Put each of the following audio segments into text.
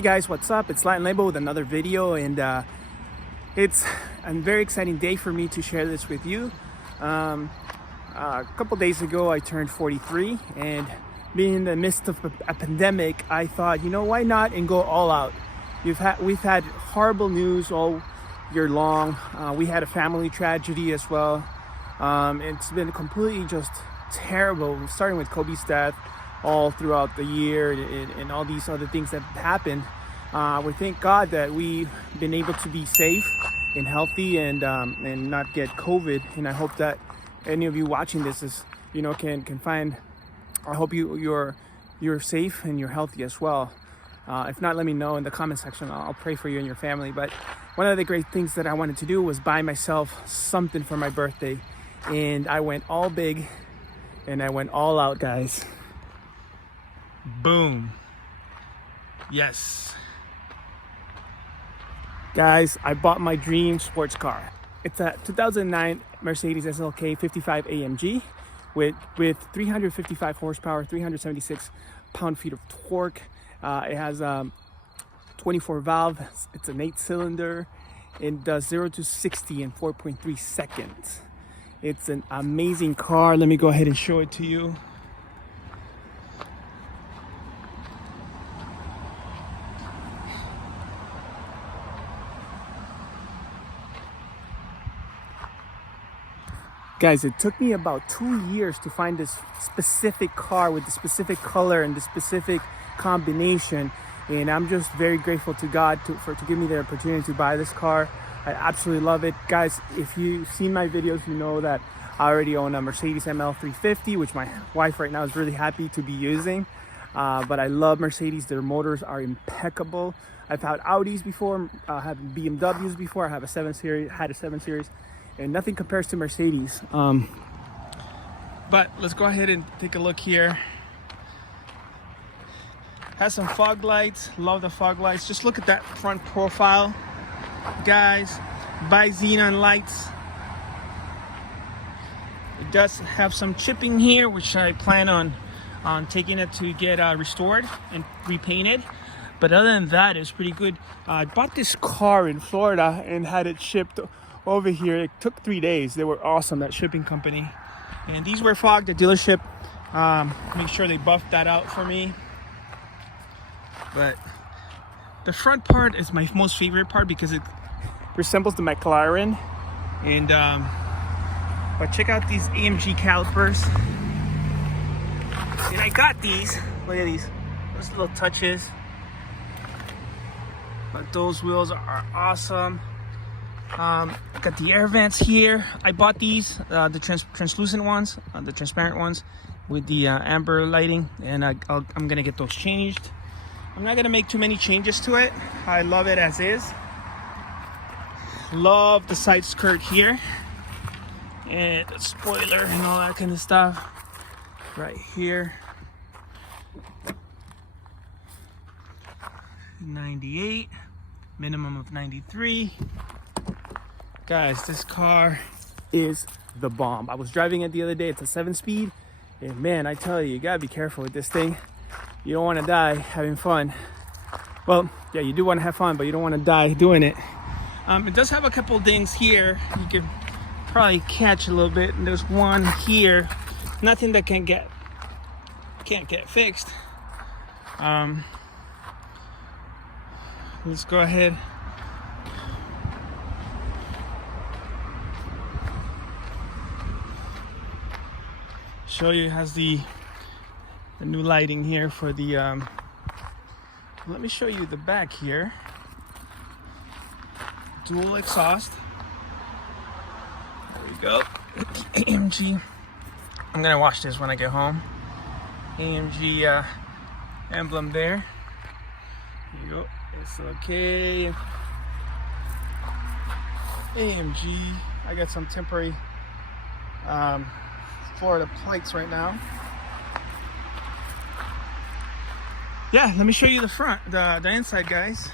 Hey guys, what's up? It's LatinLabel with another video, and it's a very exciting day for me to share this with you. A couple days ago I turned 43, and being in the midst of a pandemic, I thought, you know, why not and go all out. We've had horrible news all year long. We had a family tragedy as well. It's been completely just terrible, starting with Kobe's death all throughout the year, and all these other things that happened. We thank God that we've been able to be safe and healthy and not get COVID. And I hope that any of you watching this is, you know, can find. I hope you're safe and you're healthy as well. If not, let me know in the comment section. I'll pray for you and your family. But one of the great things that I wanted to do was buy myself something for my birthday, and I went all big and I went all out, guys. Boom. Yes. Guys, I bought my dream sports car. It's a 2009 Mercedes SLK 55 AMG with 355 horsepower, 376 pound-feet of torque. It has 24 valve. It's an 8-cylinder. It does 0 to 60 in 4.3 seconds. It's an amazing car. Let me go ahead and show it to you. Guys, it took me about 2 years to find this specific car with the specific color and the specific combination, and I'm just very grateful to God to give me the opportunity to buy this car. I absolutely love it. Guys, if you've seen my videos, you know that I already own a Mercedes ML350, which my wife right now is really happy to be using. But I love Mercedes. Their motors are impeccable. I've had Audis before, I have BMWs before. I have a 7 Series, had a 7 Series. And nothing compares to Mercedes. But let's go ahead and take a look here. Has some fog lights. Love the fog lights. Just look at that front profile, guys. Bi-xenon lights. It does have some chipping here, which I plan on taking it to get restored and repainted. But other than that, it's pretty good. I bought this car in Florida and had it shipped over here. It took 3 days. They were awesome, that shipping company. And these were fogged at dealership. Make sure they buffed that out for me. But the front part is my most favorite part because it resembles the McLaren. And but check out these AMG calipers. And I got these. Look at these. Those little touches. But those wheels are awesome. Got the air vents here. I bought these, the translucent ones, the transparent ones with the amber lighting, and I'm gonna get those changed. I'm not gonna make too many changes to it. I love it as is. Love the side skirt here and the spoiler and all that kind of stuff right here. 98, minimum of 93. Guys, this car is the bomb. I was driving it the other day. It's a 7-speed, and man, I tell you, you gotta be careful with this thing. You don't want to die having fun. Well, yeah, you do want to have fun, but you don't want to die doing it. It does have a couple dings here. You can probably catch a little bit. And there's one here. Nothing that can't get fixed. Let's go ahead. Show you. It has the new lighting here for the let me show you the back here. Dual exhaust. There we go. AMG. I'm gonna watch this when I get home. AMG emblem there. There you go. SLK. AMG. I got some temporary Florida plates right now. Yeah, let me show you the front, the inside, guys.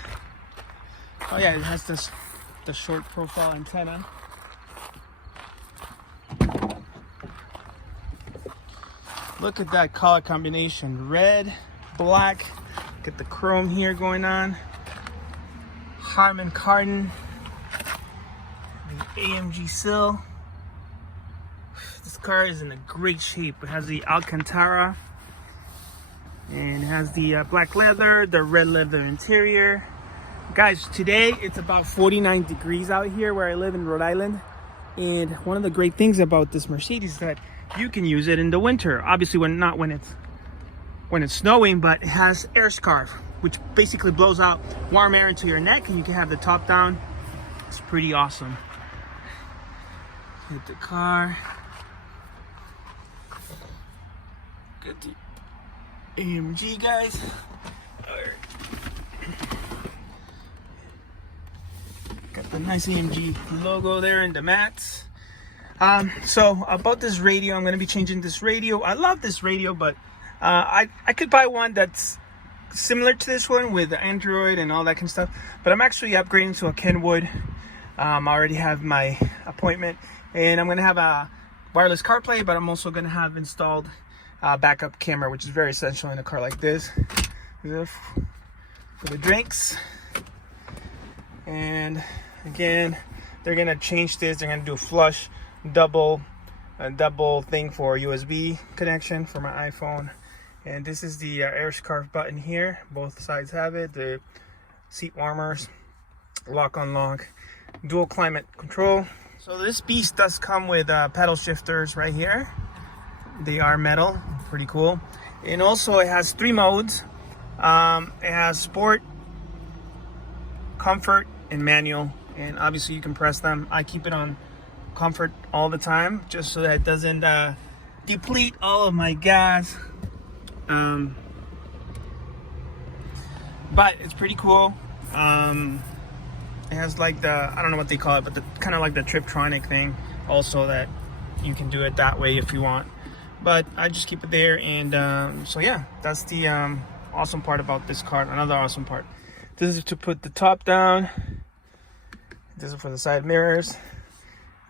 Oh yeah, it has the short profile antenna. Look at that color combination. Red, black, Get the chrome here going on. Harman Kardon. The AMG sill. This car is in a great shape. It has the Alcantara. And it has the black leather, the red leather interior. Guys, today it's about 49 degrees out here where I live in Rhode Island. And one of the great things about this Mercedes is that you can use it in the winter. Obviously, not when it's snowing, but it has air scarf, which basically blows out warm air into your neck, and you can have the top down. It's pretty awesome. Hit the car. Get the AMG, guys. Got the nice AMG logo there in the mats. So about this radio, I'm going to be changing this radio. I love this radio, but I could buy one that's similar to this one with Android and all that kind of stuff. But I'm actually upgrading to a Kenwood. I already have my appointment, and I'm going to have a wireless CarPlay, but I'm also going to have installed backup camera, which is very essential in a car like this. For the drinks. And again, they're going to change this. They're going to do a flush double thing for USB connection for my iPhone. And this is the air scarf button here. Both sides have it. The seat warmers, lock unlock, dual climate control. So this beast does come with pedal shifters right here. They are metal, pretty cool. And also it has 3 modes. It has sport, comfort, and manual. And obviously you can press them. I keep it on comfort all the time, just so that it doesn't deplete all of my gas. But it's pretty cool. It has like the, I don't know what they call it, but the kind of like the Triptronic thing also, that you can do it that way if you want. But I just keep it there. And so yeah, that's the awesome part about this car. Another awesome part, this is to put the top down. This is for the side mirrors.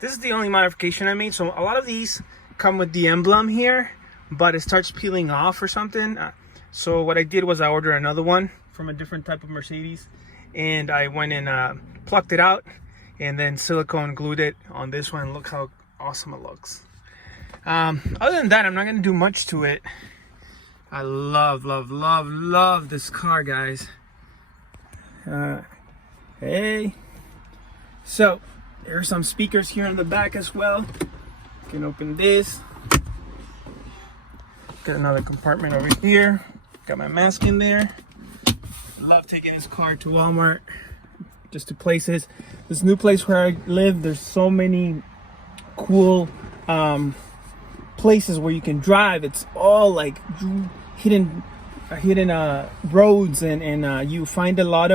This is the only modification I made. So a lot of these come with the emblem here, but it starts peeling off or something. So what I did was I ordered another one from a different type of Mercedes, and I went and plucked it out and then silicone glued it on this one. Look how awesome it looks. Other than that, I'm not gonna do much to it. I love this car, guys. Hey, so there's some speakers here in the back as well. You can open this. Got another compartment over here. Got my mask in there. Love taking this car to Walmart, just to places. This new place where I live, there's so many cool places where you can drive. It's all like hidden roads, and you find a lot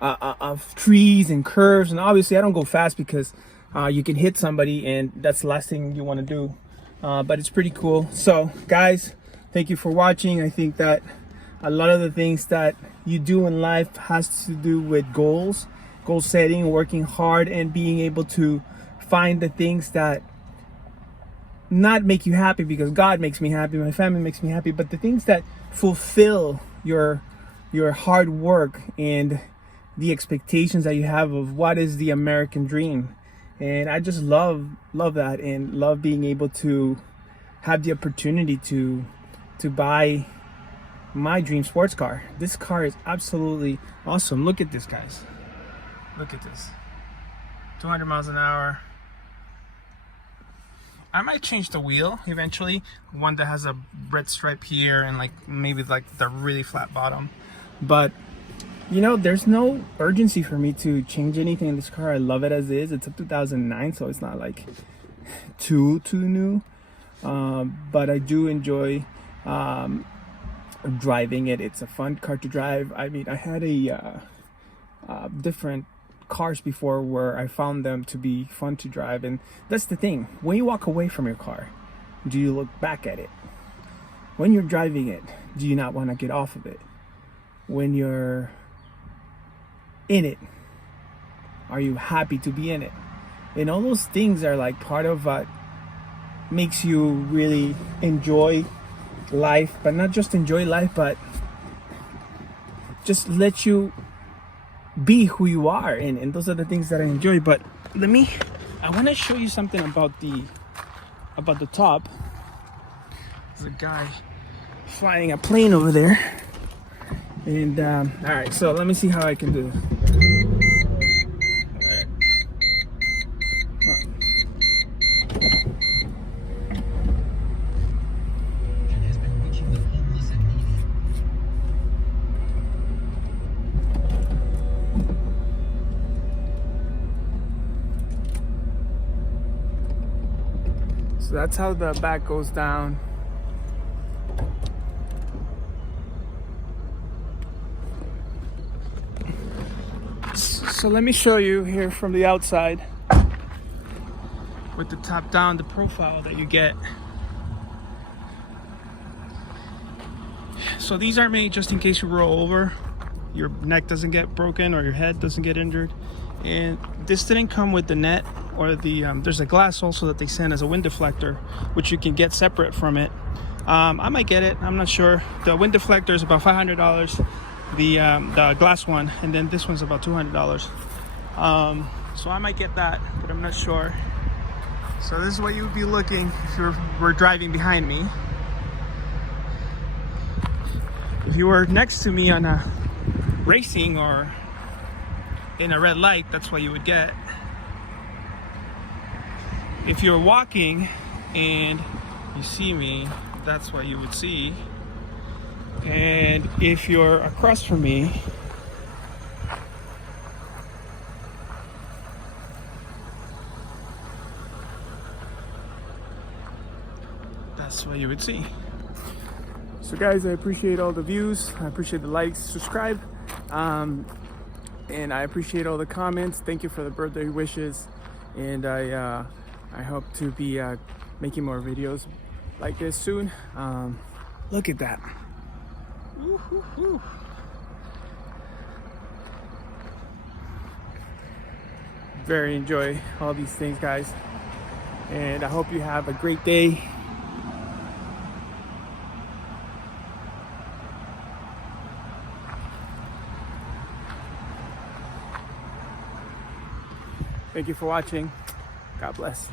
of trees and curves. And obviously I don't go fast because you can hit somebody, and that's the last thing you want to do. But it's pretty cool. So guys, thank you for watching. I think that a lot of the things that you do in life has to do with goal setting, working hard, and being able to find the things that not make you happy, because God makes me happy, my family makes me happy, but the things that fulfill your hard work and the expectations that you have of what is the American dream. And I just love that, and love being able to have the opportunity to buy my dream sports car. This car is absolutely awesome. Look at this, guys. Look at this. 200 miles an hour. I might change the wheel eventually. One that has a red stripe here and like maybe like the really flat bottom. But you know, there's no urgency for me to change anything in this car. I love it as is. It's a 2009, so it's not like too new. But I do enjoy driving it. It's a fun car to drive. I mean, I had a different cars before where I found them to be fun to drive, and that's the thing. When you walk away from your car, do you look back at it? When you're driving it, do you not want to get off of it? When you're in it, are you happy to be in it? And all those things are like part of what makes you really enjoy life, but not just enjoy life, but just let you be who you are, and those are the things that I enjoy. But I want to show you something about the top. There's a guy flying a plane over there, and all right, so let me see how I can do this. So that's how the back goes down. So let me show you here from the outside with the top down, the profile that you get. So these are made just in case you roll over, your neck doesn't get broken or your head doesn't get injured. And this didn't come with the net or the there's a glass also that they send as a wind deflector, which you can get separate from it. I might get it, I'm not sure. The wind deflector is about $500, the glass one, and then this one's about $200. So I might get that, but I'm not sure. So this is what you would be looking if you were driving behind me. If you were next to me on a racing or in a red light, that's what you would get. If you're walking and you see me, that's what you would see. And if you're across from me, that's what you would see. So guys, I appreciate all the views, I appreciate the likes, subscribe, and I appreciate all the comments. Thank you for the birthday wishes, and I hope to be making more videos like this soon. Look at that. Woo-hoo-hoo. Very enjoy all these things, guys, and I hope you have a great day. Thank you for watching. God bless.